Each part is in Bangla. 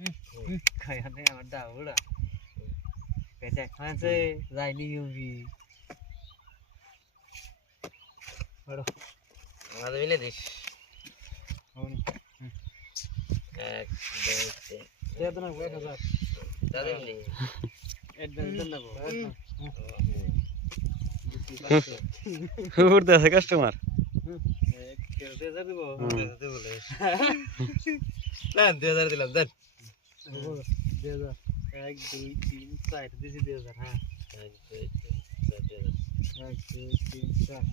Kayaknya আমার দাউড়া কেটে খানছে যাইনি ইউবি বড় আমাদের মিলে দিস হন এক দুই তিন দেদ না 1000 তাদের নি এডভান্স দেন না গো উড়তে আছে কাস্টমার কেউ 1000 দিব দে বলে না 2000 দিলাম দেন 2000 1 2 3 4 দিছি 2000 হ্যাঁ 1 2 3 4 1 2 3 4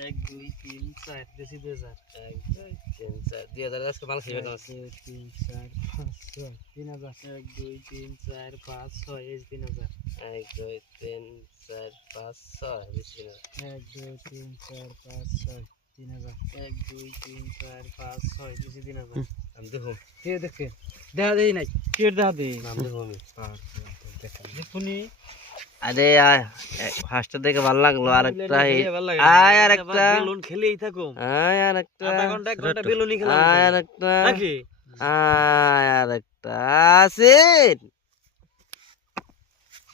1 2 3 4 দিছি 2000 1 2 3 4 2000 আজকে মাল খাইবে না 2 3 4 5 6 3000 1 2 3 4 5 6 এই 3000 1 2 3 4 5 6 বেশি না 1 2 3 4 5 6 3000 1 2 3 4 5 6 দিছি 3000 আমি দেখো কে দেখে দেখা দেই নাই কে দেখা দেই নাম দেখো আমি দেখুনি আরে ফার্স্ট দেখে ভালো লাগলো আরেকটা আয় আরেকটা বেলুন খেলেই থাকো আয় আরেকটা আধা ঘন্টা 1 ঘন্টা বেলুনই খেলা আয় আরেকটা নাকি আয় আরেকটা আসেন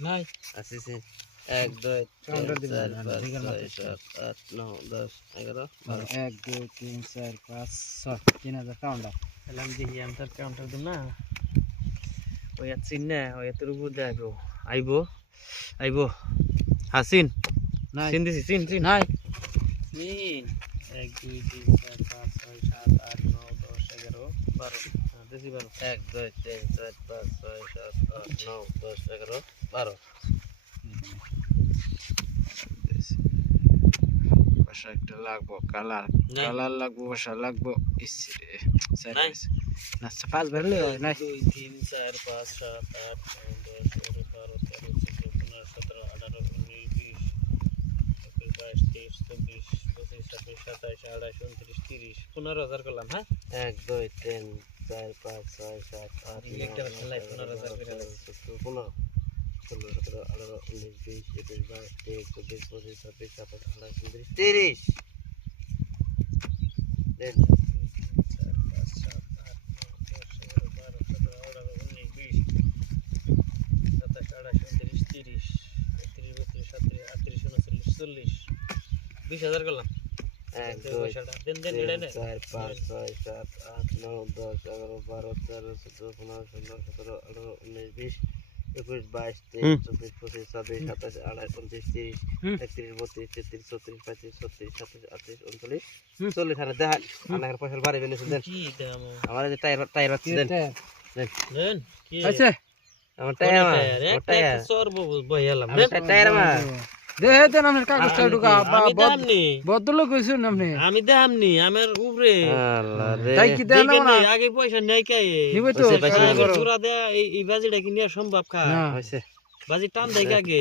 নাই আসেন 1 2 3 4 5 6 7 8 9 10 11 12 1 2 3 4 5 6 3000 কাউন্টার এলাম দেখি আমি তার কাউন্টার দিন না ওই চিন না ওই তোর উপর দেবো আইবো হাসিন নাই সিন দিছি সিন সিন নাই সিন 1 2 3 4 5 6 7 8 9 10 11 12 দেশি 12 1 2 3 4 5 6 7 8 9 10 11 12 বাসা একটা লাগবো কালার লাগবো বাসা লাগবো ইসরে নাই। না পাঁচ ভরলে হয় নাই 2 3 4 5 7 8 9 10 11 12 13 14 15 17 18 19 20 21 22 23 24 25 26 27 28 29 30 15000 করলাম হ্যাঁ 1 2 3 4 5 6 7 8 ইলেকট্রিক খেলায় 15000 করে আছে 15 16 17 18 19 20 21 22 23 24 25 26 27 28 29 30 দেন 20000 করলাম 1 2 দেন 4 5 6 7 8 9 10 11 12 13 14 15 16 17 18 19 20 21 22 23 24 25 26 27 28 29 30 31 32 33 34 35 36 37 38 39 40 হারে দেখা আনার পয়সা বাড়ি বেনেছেন দেন কি দাম আমার যে টায়ার আছে দেন দেন কি আছে আমার টায়ার একটা সরব বইয়ালাম টায়ার আমার দেহে দেন আমার কাগজটা ঢুকা আমি দামনি বদলোক কইছেন আপনি আমি দামনি আমার উপরে আল্লাহ রে তাই কি দেন দেখেন না নি, আগে পয়সা নেই কে নিবই তো পয়সা পুরা দেয়া এই বাজিটা কি নেওয়া সম্ভব খা না হইছে বাজি টান দেয় আগে